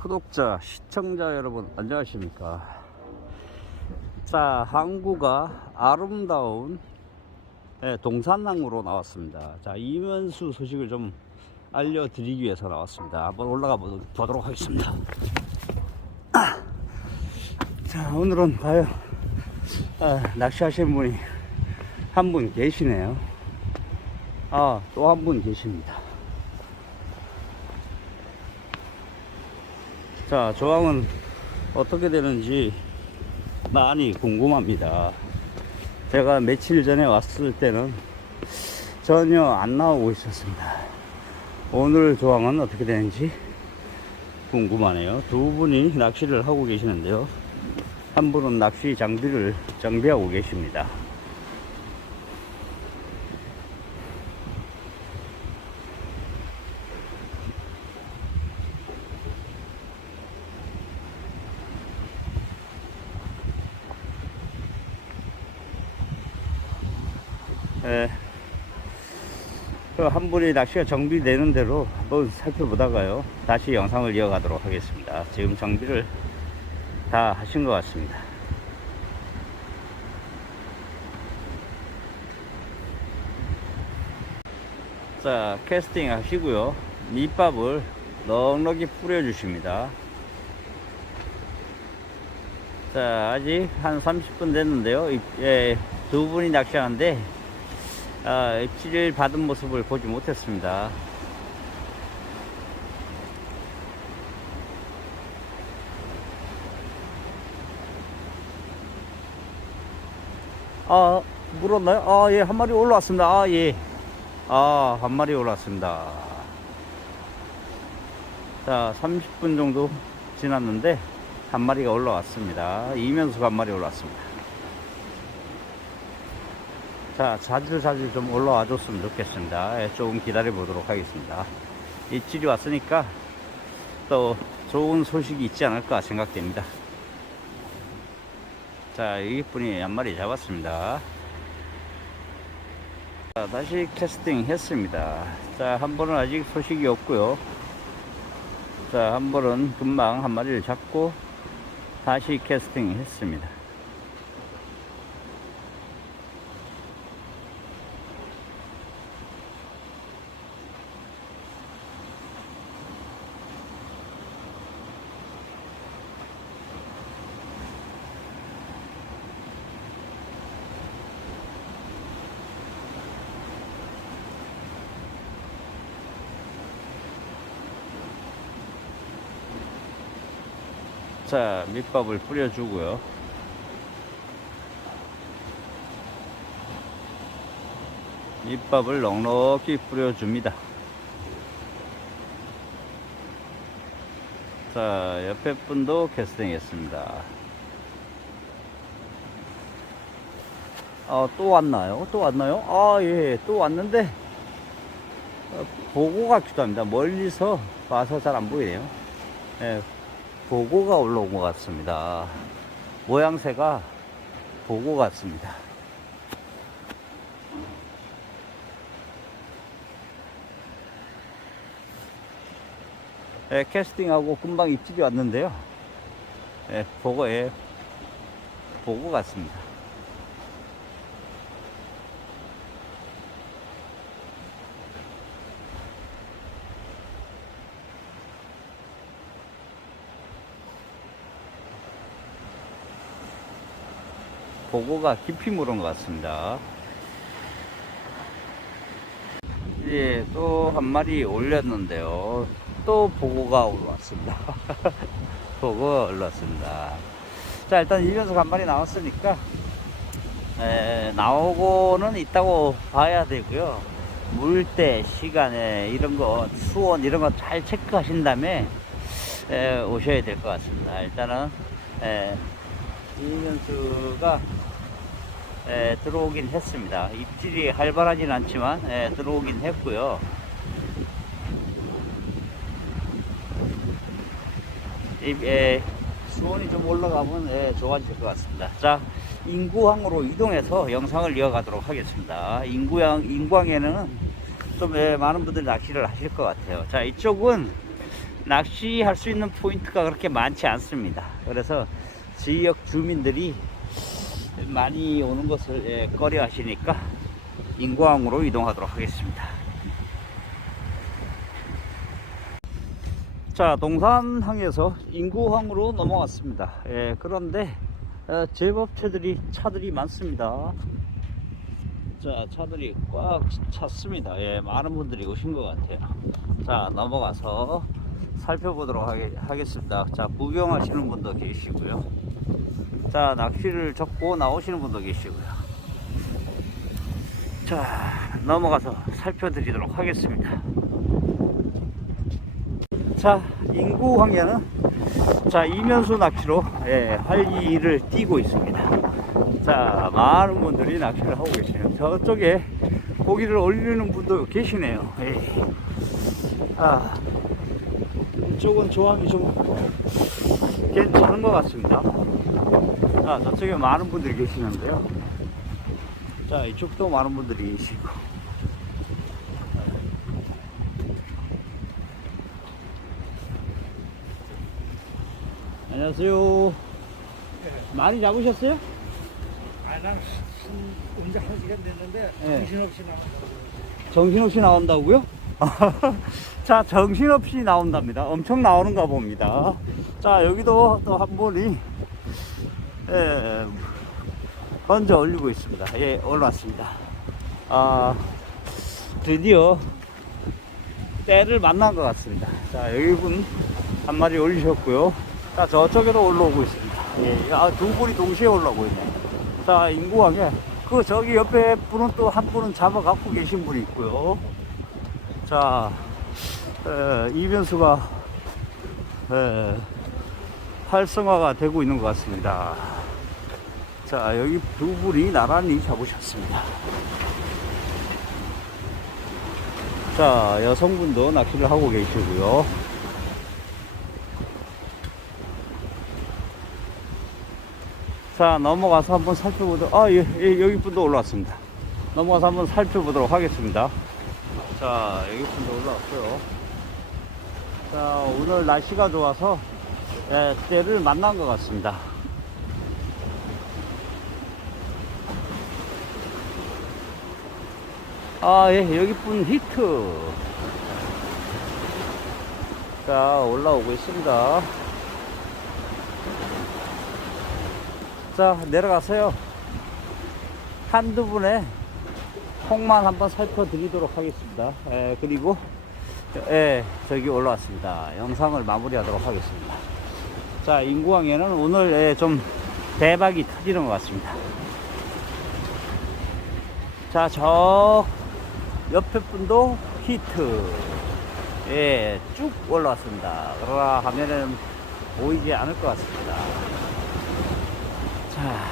구독자, 시청자 여러분 안녕하십니까? 자, 항구가 아름다운 예, 동산항으로 나왔습니다. 자, 이면수 소식을 좀 알려드리기 위해서 나왔습니다. 한번 올라가 보- 보도록 하겠습니다. 아. 자, 오늘은 과연 아, 낚시하시는 분이 한 분 계시네요. 아, 또 한 분 계십니다. 자, 조항은 어떻게 되는지 많이 궁금합니다. 제가 며칠 전에 왔을 때는 전혀 안 나오고 있었습니다. 오늘 조항은 어떻게 되는지 궁금하네요. 두 분이 낚시를 하고 계시는데요. 한 분은 낚시 장비를 정비하고 계십니다. 한 분이 낚시가 정비되는 대로 한번 살펴보다가요. 다시 영상을 이어가도록 하겠습니다. 지금 정비를 다 하신 것 같습니다. 자, 캐스팅 하시고요. 밑밥을 넉넉히 뿌려 주십니다. 자, 아직 한 30분 됐는데요. 입- 예, 두 분이 낚시하는데, 아, 입질을 받은 모습을 보지 못했습니다. 아, 물었나요? 아, 예, 한 마리 올라왔습니다. 아, 예. 아, 한 마리 올라왔습니다. 자, 30분 정도 지났는데, 한 마리가 올라왔습니다. 이면수가 한 마리 올라왔습니다. 자, 자주 자주 좀 올라와 줬으면 좋겠습니다. 예, 조금 기다려 보도록 하겠습니다. 입질이 왔으니까 또 좋은 소식이 있지 않을까 생각됩니다. 자, 이분이 한 마리 잡았습니다. 자, 다시 캐스팅 했습니다. 자, 한 번은 아직 소식이 없고요. 자, 한 번은 금방 한 마리를 잡고 다시 캐스팅 했습니다. 자, 밑밥을 뿌려주고요. 밑밥을 넉넉히 뿌려줍니다. 자, 옆에 분도 캐스팅했습니다. 아, 또 왔나요? 또 왔나요? 아, 예, 또 왔는데, 어, 보고 같기도 합니다. 멀리서 봐서 잘 안 보이네요. 예, 보고가 올라온 것 같습니다. 모양새가 보고 같습니다. 예, 캐스팅하고 금방 입질이 왔는데요. 예, 보고에 보고 같습니다. 보고가 깊이 물은 것 같습니다. 예, 또한 마리 올렸는데요. 또 보고가 올라왔습니다. 보고가 올라왔습니다. 자, 일단 이 녀석 한 마리 나왔으니까, 에, 나오고는 있다고 봐야 되고요. 물때, 시간에, 이런 거, 수온, 이런 거 잘 체크하신 다음에, 에, 오셔야 될 것 같습니다. 일단은, 에, 이면수가 에, 들어오긴 했습니다. 입질이 활발하진 않지만 에, 들어오긴 했고요. 이, 에, 수온이 좀 올라가면 에, 좋아질 것 같습니다. 자, 인구항으로 이동해서 영상을 이어가도록 하겠습니다. 인구항, 인구항에는 좀 에, 많은 분들이 낚시를 하실 것 같아요. 자, 이쪽은 낚시할 수 있는 포인트가 그렇게 많지 않습니다. 그래서 지역 주민들이 많이 오는 것을 예, 꺼려 하시니까 인구항으로 이동하도록 하겠습니다. 자, 동산항에서 인구항으로 넘어왔습니다. 예, 그런데 어, 제법 차들이 차들이 많습니다. 자, 차들이 꽉 찼습니다. 예, 많은 분들이 오신 것 같아요. 자, 넘어가서 살펴보도록 하게, 하겠습니다. 자, 구경하시는 분도 계시고요. 자, 낚시를 접고 나오시는 분도 계시고요. 자, 넘어가서 살펴드리도록 하겠습니다. 자, 인구 황야는 자, 이면수 낚시로 예, 활기를 띠고 있습니다. 자, 많은 분들이 낚시를 하고 계시네요. 저쪽에 고기를 올리는 분도 계시네요. 예. 아, 이쪽은 조항이 좀 괜찮은 것 같습니다. 자, 저쪽에 많은 분들이 계시는데요. 자, 이쪽도 많은 분들이 계시고. 안녕하세요. 많이 잡으셨어요? 아, 난 언제 한 시간 됐는데 예. 정신없이 나가. 정신없이 나온다고요? 자, 정신없이 나온답니다. 엄청 나오는가 봅니다. 자, 여기도 또 한 분이, 예, 건져 올리고 있습니다. 예, 올라왔습니다. 아, 드디어 때를 만난 것 같습니다. 자, 여기 분 한 마리 올리셨고요. 자, 저쪽에도 올라오고 있습니다. 예, 아, 두 분이 동시에 올라오고 있네요. 자, 인구하게. 그, 저기 옆에 분은 또 한 분은 잡아 갖고 계신 분이 있고요. 자, 에, 이변수가 에, 활성화가 되고 있는 것 같습니다. 자, 여기 두 분이 나란히 잡으셨습니다. 자, 여성분도 낚시를 하고 계시고요. 자, 넘어가서 한번 살펴보도록, 아, 예, 예, 여기 분도 올라왔습니다. 넘어가서 한번 살펴보도록 하겠습니다. 자, 여기 분도 올라왔고요. 자, 오늘 날씨가 좋아서, 예, 때를 만난 것 같습니다. 아, 예, 여기 분 히트. 자, 올라오고 있습니다. 자, 내려가서요. 한두 분의 폭만 한번 살펴드리도록 하겠습니다. 예, 그리고, 예, 저기 올라왔습니다. 영상을 마무리하도록 하겠습니다. 자, 인구항에는 오늘 예, 좀 대박이 터지는 것 같습니다. 자, 저 옆에 분도 히트. 예, 쭉 올라왔습니다. 그러나 화면에는 보이지 않을 것 같습니다. 자,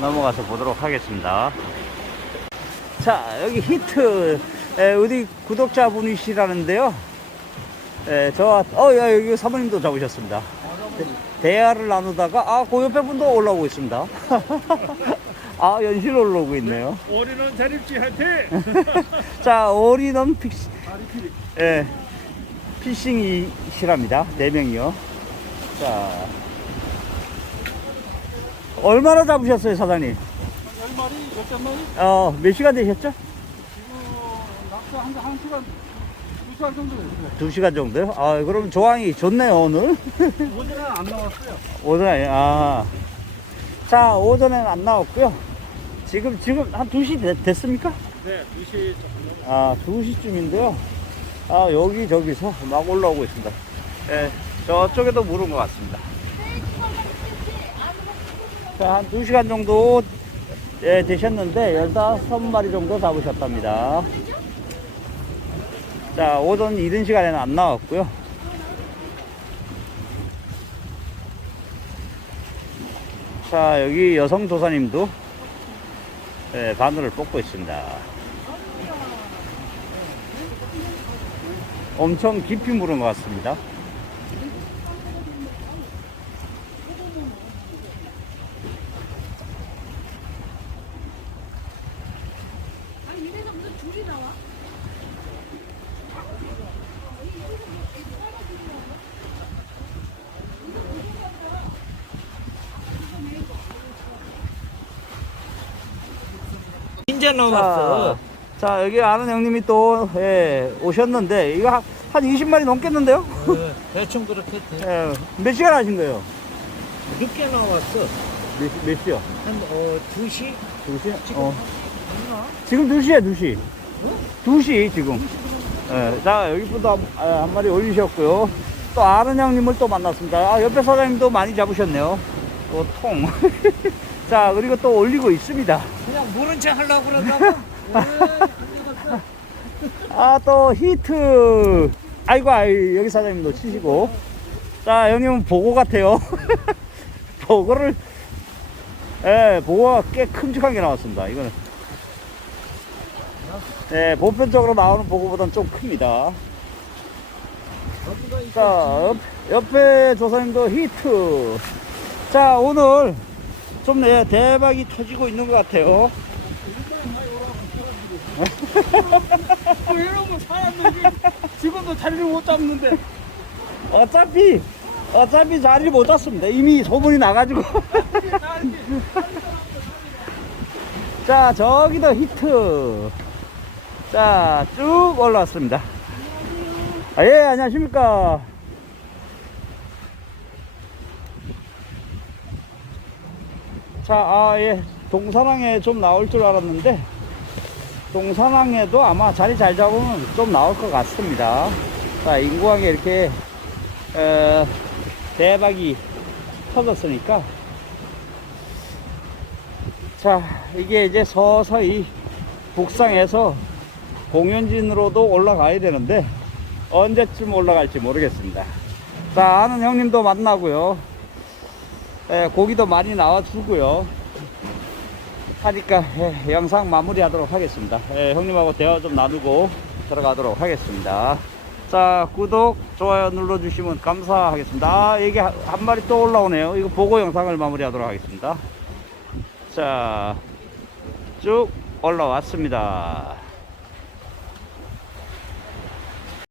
넘어가서 보도록 하겠습니다. 자, 여기 히트. 에, 우리 구독자분이시라는데요. 에, 저, 어, 야, 여기 사모님도 잡으셨습니다. 대, 대화를 나누다가, 아, 그 옆에 분도 올라오고 있습니다. 아, 연실 올라오고 있네요. 올해는 자립지 화이팅! 자, 올인원 픽시. 예, 피싱이시랍니다. 네 명이요. 자, 얼마나 잡으셨어요, 사장님? 열 마리, 열댓 마리? 어, 몇 시간 되셨죠? 지금 낙서 한, 한 시간, 두 시간 정도 됐어요. 두 시간 정도요? 아, 그럼 조항이 좋네요, 오늘. 오늘은 안 나왔어요. 오전에, 아. 자, 오전에는 안 나왔고요. 지금, 지금 한 2시 됐, 됐습니까? 네, 2시 조금 아, 2시쯤인데요. 아, 여기저기서 막 올라오고 있습니다. 예, 저쪽에도 물은 것 같습니다. 자, 한 2시간 정도 예, 되셨는데, 15마리 정도 잡으셨답니다. 자, 오전 이른 시간에는 안 나왔고요. 자, 여기 여성 조사님도 예, 바늘을 뽑고 있습니다. 엄청 깊이 물은 것 같습니다. 아니 이래서 무슨 줄이 나와? 이제 나왔어. 자, 자, 여기 아는 형님이 또, 예, 오셨는데, 이거 한, 한 20마리 넘겠는데요? 어, 대충 그렇게 돼. 예, 몇 시간 하신 거예요? 늦게 나왔어. 몇, 시- 몇 시요? 한 어, 2시? 2시? 지금 어. 맞나? 지금 2시야, 2시. 2시, 지금. 예, 자, 여기 분도 한, 아, 한 마리 올리셨고요. 또 아는 형님을 또 만났습니다. 아, 옆에 사장님도 많이 잡으셨네요. 또 통. 자, 그리고 또 올리고 있습니다. 모른 체 하려고 그러다가 아, 또 히트. 아이고, 아이, 여기 사장님도 치시고. 자, 형님은 보고 같아요. 보고를, 예, 보고가 꽤 큼직한 게 나왔습니다. 이거는. 예, 보편적으로 나오는 보고보다는 좀 큽니다. 자, 옆, 옆에 조사님도 히트. 자, 오늘 좀 네, 대박이 터지고 있는 것 같아요. 뭐 이러면 사람들이 지금도 자리를 못 잡는데. 어차피 어차피 자리를 못 잡습니다. 이미 소문이 나가지고. 자 저기도 히트. 자 쭉 올라왔습니다. 아, 예 안녕하십니까. 자, 아, 예. 동사랑에 좀 나올 줄 알았는데, 동사랑에도 아마 자리 잘 잡으면 좀 나올 것 같습니다. 자, 인구항에 이렇게, 어, 대박이 터졌으니까. 자, 이게 이제 서서히 북상해서 공연진으로도 올라가야 되는데, 언제쯤 올라갈지 모르겠습니다. 자, 아는 형님도 만나고요. 예, 고기도 많이 나와주고요. 하니까 예, 영상 마무리하도록 하겠습니다. 예, 형님하고 대화 좀 나누고 들어가도록 하겠습니다. 자, 구독, 좋아요 눌러주시면 감사하겠습니다. 아, 이게 한- 한 마리 또 올라오네요. 이거 보고 영상을 마무리하도록 하겠습니다. 자, 쭉 올라왔습니다.